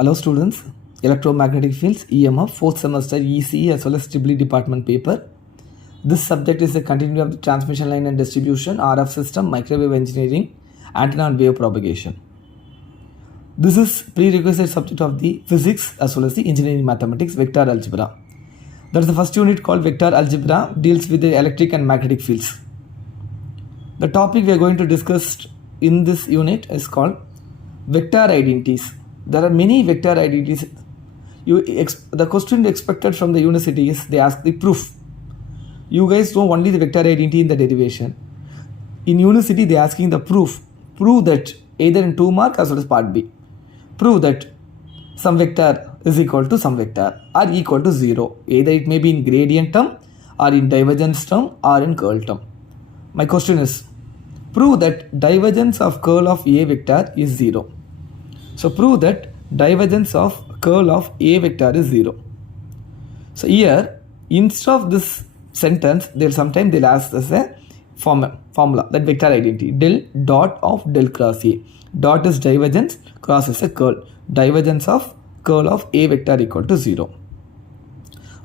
Hello students, electromagnetic fields, EMF, 4th semester ECE as well as EEE department paper. This subject is a continuity of the transmission line and distribution, RF system, microwave engineering, antenna and wave propagation. This is prerequisite subject of the physics as well as the engineering mathematics, vector algebra. That is the first unit called vector algebra, deals with the electric and magnetic fields. The topic we are going to discuss in this unit is called vector identities. There are many vector identities. The question expected from the university is they ask the proof. You guys know only the vector identity in the derivation. In university they are asking the proof. Prove that either in 2 mark as well as part B. Prove that some vector is equal to some vector or equal to 0. Either it may be in gradient term or in divergence term or in curl term. My question is, prove that divergence of curl of A vector is 0. So prove that divergence of curl of A vector is 0. So here, instead of this sentence, sometimes they'll ask us a formula, that vector identity, del dot of del cross A. Dot is divergence, cross is a curl. Divergence of curl of A vector equal to 0.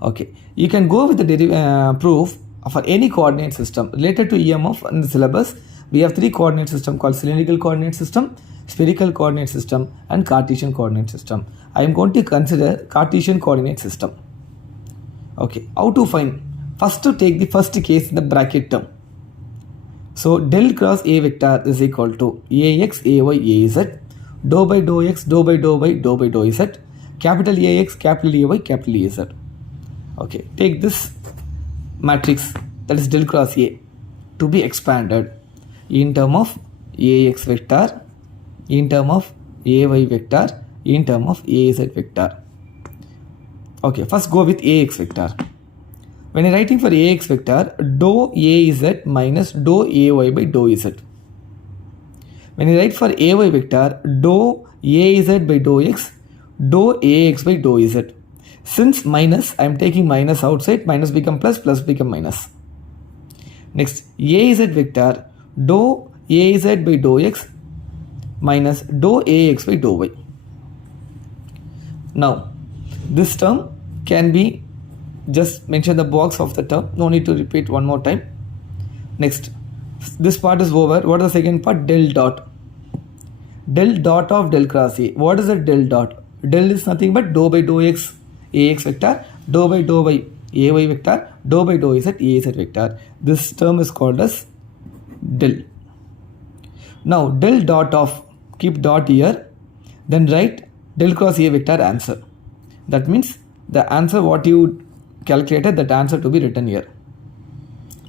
Okay, you can go with the proof for any coordinate system related to EMF in the syllabus. We have 3 coordinate system called cylindrical coordinate system, spherical coordinate system and Cartesian coordinate system. I am going to consider Cartesian coordinate system. Okay, how to find? First to take the first case in the bracket term. So del cross A vector is equal to AX, AY, AZ, dou by dou X, dou by dou Y, dou by dou Z, capital AX, capital AY, capital AZ. Okay, take this matrix, that is del cross A, to be expanded in term of AX vector, in term of AY vector, in term of AZ vector. Okay, first go with AX vector. When you're writing for AX vector, dou AZ minus dou AY by dou Z. When you write for AY vector, dou AZ by dou X, dou AX by dou Z. Since minus, I am taking minus outside, minus become plus, plus become minus. Next, AZ vector, dou AZ by dou X minus dou AX by dou Y. Now, this term can be just mention the box of the term, no need to repeat one more time. Next, this part is over. What is the second part? Del dot. Del dot of del cross A. What is a del dot? Del is nothing but dou by dou X, AX vector, dou by dou Y, AY vector, dou by dou Z, AZ vector. This term is called as del. Now, del dot of, keep dot here, then write del cross A vector answer. That means the answer what you calculated, that answer to be written here.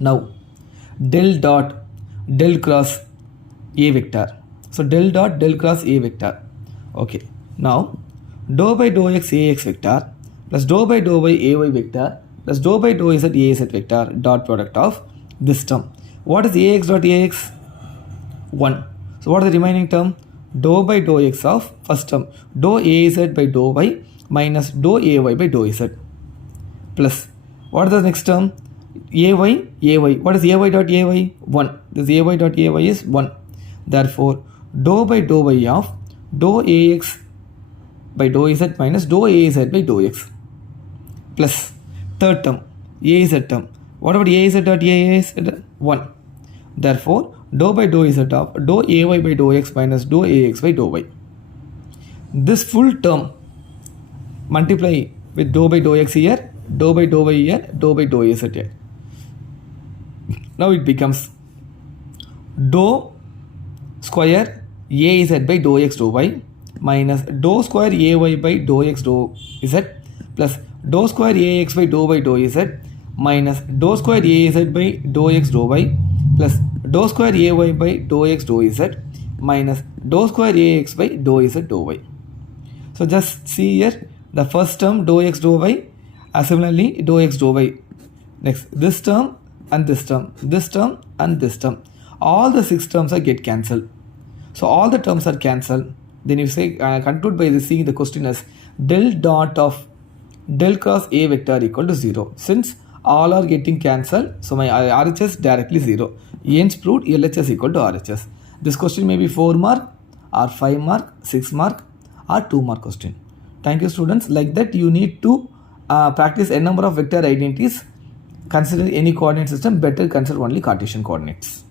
Now, del dot del cross A vector. So del dot del cross A vector. Okay. Now, dou by dou X AX vector plus dou by dou Y AY vector plus dou by dou Z AZ vector, dot product of this term. What is AX dot AX? 1. So what is the remaining term? Dou by dou X of first term, dou AZ by dou Y minus dou AY by dou Z, plus what is the next term? AY, AY. What is AY dot AY? 1. This AY dot AY is 1. Therefore, dou by dou Y of dou AX by dou Z minus dou AZ by dou X, plus third term, AZ term. What about AZ dot AZ? 1. Therefore, dou by dou Z of dou AY by dou X minus dou AX by dou Y. This full term multiply with dou by dou X here, dou by dou Y here, dou by dou AZ here. Now it becomes dou square AZ by dou X dou Y minus dou square AY by dou X dou Z plus dou square AX by dou Y dou Z minus dou square AZ by dou X dou Y plus dou square AY by dou X dou Z minus dou square AX by dou Z dou Y. So just see here the first term dou X dou Y, similarly dou X dou Y. Next, this term and this term, this term and this term. All the 6 terms are get cancelled. So all the terms are cancelled. Then you say conclude by seeing the question as del dot of del cross A vector equal to 0. Since all are getting cancelled, so my RHS directly 0. Hence proved LHS equal to RHS. This question may be 4 mark or 5 mark, 6 mark or 2 mark question. Thank you, students. Like that, you need to practice a number of vector identities. Consider any coordinate system, better consider only Cartesian coordinates.